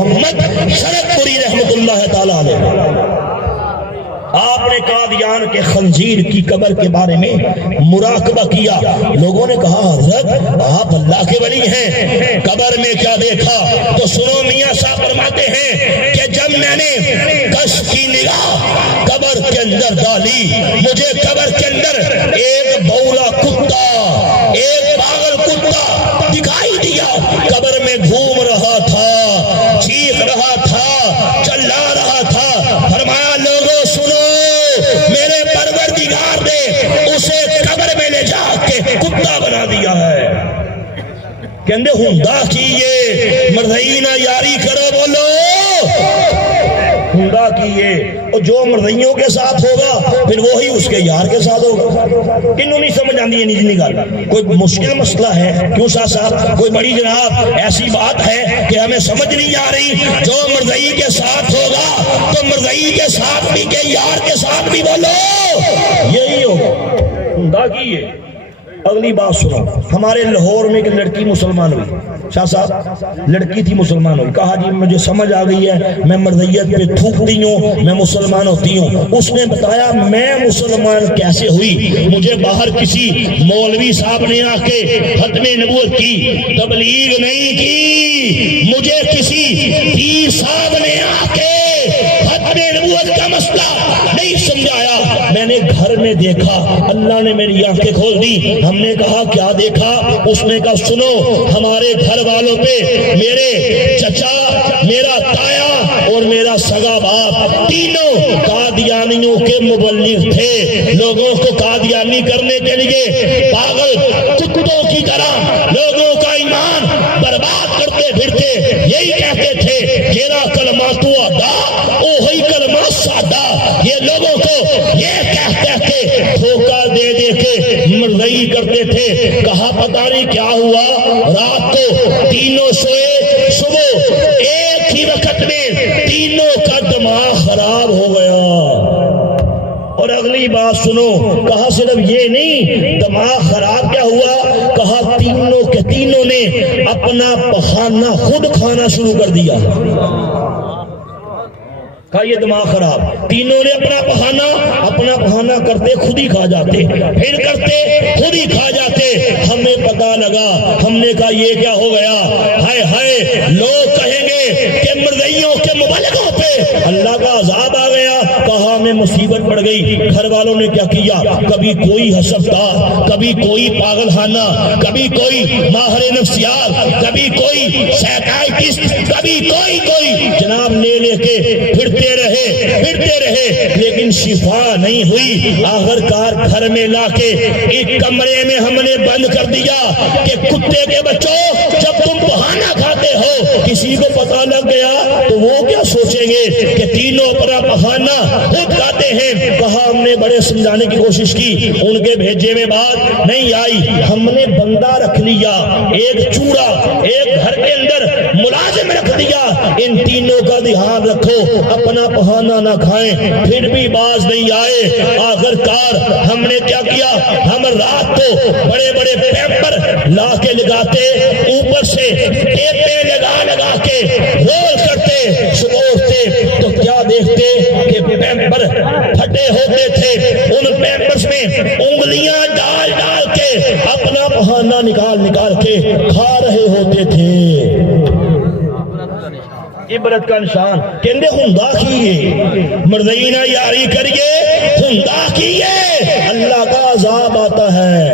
محمد شرف پوری رحمت اللہ تعالیٰ علیہ، آپ نے قادیان کے خنزیر کی قبر کے بارے میں مراقبہ کیا۔ لوگوں نے کہا حضرت آپ اللہ کے ولی ہیں، قبر میں کیا دیکھا؟ تو سنو، میاں صاحب فرماتے ہیں کہ جب میں نے کش کی نگاہ قبر کے اندر ڈالی، مجھے قبر کے اندر ایک بولا کتا، ایک پاگل کتا دکھائی دیا، قبر میں گھوم رہا تھا، چیخ رہا تھا، چلا رہا تھا۔ فرمایا لوگوں سنو، میرے پروردگار نے اسے قبر میں لے جا کے کتا بنا دیا ہے۔ کہندے ہندا کیے مرضینا یاری کرو، بولو ہندا کیے۔ اور جو مرضیوں کے ساتھ ہوگا پھر وہی اس کے یار کے ساتھ ہوگا۔ کنوں نہیں سمجھ آندی ہے نیجنی گل؟ کوئی مشکل مسئلہ ہے کیوں شاہ صاحب؟ کوئی بڑی جناب ایسی بات ہے کہ ہمیں سمجھ نہیں آ رہی؟ جو مرضی کے ساتھ ہوگا تو مرضی کے ساتھ بھی کے یار کے ساتھ بھی بولو یہی ہوگا۔ ہندا کیے۔ اگلی بات سنو، ہمارے لاہور میں ایک لڑکی مسلمان ہوئی، شاہ صاحب لڑکی تھی مسلمان ہوئی، کہا جی مجھے سمجھ آ گئی ہے، میں مرضیت پہ تھوکتی ہوں، میں مسلمان ہوتی ہوں۔ اس نے بتایا میں مسلمان کیسے ہوئی؟ مجھے باہر کسی مولوی صاحب نے آ کے ختم نبوت کی تبلیغ نہیں کی، مجھے کسی پیر صاحب نے آ کے ختم نبوت کا مسئلہ نہیں سمجھایا۔ میں نے گھر میں دیکھا، اللہ نے میری آنکھیں کھول دی۔ ہم نے کہا کیا دیکھا؟ اس نے کہا سنو، ہمارے گھر والوں پہ میرے چچا، میرا تایا اور میرا سگا باپ تینوں قادیانیوں کے مبلغ تھے، لوگوں کو قادیانی کرنے کے لیے پاگل کتوں کی طرح لوگوں کا ایمان برباد کرتے پھرتے یہی کہتے تھے جیرا کلمہ تو ادا اوہی کلمہ سادہ۔ یہ لوگوں کو یہ کہتے دھوکہ دے دے کے مرضی کرتے تھے۔ کہا پتہ نہیں کیا ہوا، رات کو تینوں سوئے، صبح ایک ہی وقت میں تینوں کا دماغ خراب ہو گیا۔ اور اگلی بات سنو، کہا صرف یہ نہیں، دماغ خراب کیا ہوا؟ کہا تینوں کے تینوں نے اپنا پخانہ خود کھانا شروع کر دیا۔ کہا یہ دماغ خراب، تینوں نے اپنا پخانہ کرتے خود ہی کھا جاتے، پھر کرتے خود ہی کھا جاتے۔ ہمیں پتہ لگا، ہم نے کہا یہ کیا ہو گیا؟ ہائے ہائے، لوگ کہیں گے کہ مرضیوں کے مبلغوں پہ اللہ کا عذاب آ گیا۔ کہا ہمیں مصیبت پڑ گئی۔ گھر والوں نے کیا کیا؟ کبھی کوئی ہسپتال، کبھی کوئی پاگل خانہ، کبھی کوئی ماہر نفسیات، کبھی کوئی سائیکائٹسٹ، کبھی کوئی جناب لے کے پھرتے رہے، لیکن شفا نہیں ہوئی۔ آخر کار گھر میں لا کے ایک کمرے میں ہم نے بند کر دیا کہ کتے کے بچوں جب تم بہانہ کھاتے ہو کسی کو پتہ لگ گیا تو وہ کیا سوچیں گے کہ تینوں اپنا بہانہ خود کھاتے ہیں۔ کہا ہم نے بڑے سمجھانے کی کوشش کی، ان کے بھیجے میں بات نہیں آئی۔ ہم نے بندہ رکھ لیا، ایک چوڑا ایک گھر کے اندر ملازم رکھ دیا، ان تینوں کا دھیان رکھو، اپنا بہانہ نہ کھائیں۔ پھر بھی باز نہیں آئے۔ آخر کار ہم نے کیا کیا؟ ہم رات کو بڑے بڑے پیمپر لا کے لگاتے، اوپر سے ٹیپیں لگا کے رول کرتے، صبح اٹھتے تو کیا دیکھتے کہ پیمپر پھٹے ہوتے تھے۔ ان پیمپرز میں انگلیاں ڈال کے اپنا بہانہ نکال کے کھا رہے ہوتے تھے۔ عبرت کا نشان۔ کہندے ہندا کیے، مرضینا یاری کریے، ہندا کیے، اللہ کا عذاب آتا ہے۔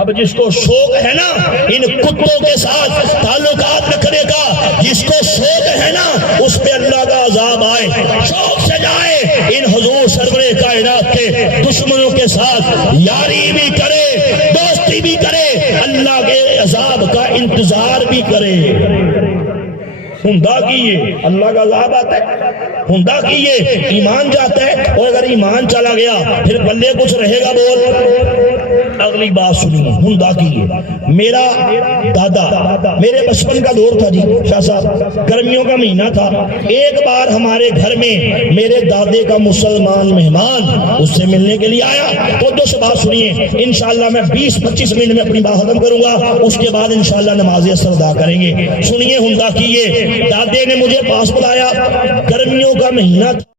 اب جس کو شوق ہے نا ان کتوں کے ساتھ تعلقات رکھنے کا، جس کو شوق ہے نا اس پہ اللہ کا عذاب آئے، شوق سے جائے ان حضور سرور کائنات کے دشمنوں کے ساتھ یاری بھی کرے، دوستی بھی کرے، اللہ کے عذاب کا انتظار بھی کرے۔ ہندا کیے، اللہ کا عذاب آتا ہے۔ ہندا کیے، ایمان جاتا ہے، اور اگر ایمان چلا گیا پھر بلے کچھ رہے گا؟ بول اگلی بات سنیے ہندا کی ہے میرا دادا میرے بچپن کا دور تھا جی شاہ صاحب گرمیوں کا مہینہ تھا ایک بار ہمارے گھر میں میرے دادے کا مسلمان مہمان اس سے ملنے کے لیے آیا تو دو سے بات سنیے انشاءاللہ میں 20-25 منٹ میں اپنی بات ختم کروں گا اس کے بعد انشاءاللہ نماز اثر ادا کریں گے سنیے ہندا کی یہ دادے نے مجھے پاس بلایا گرمیوں کا مہینہ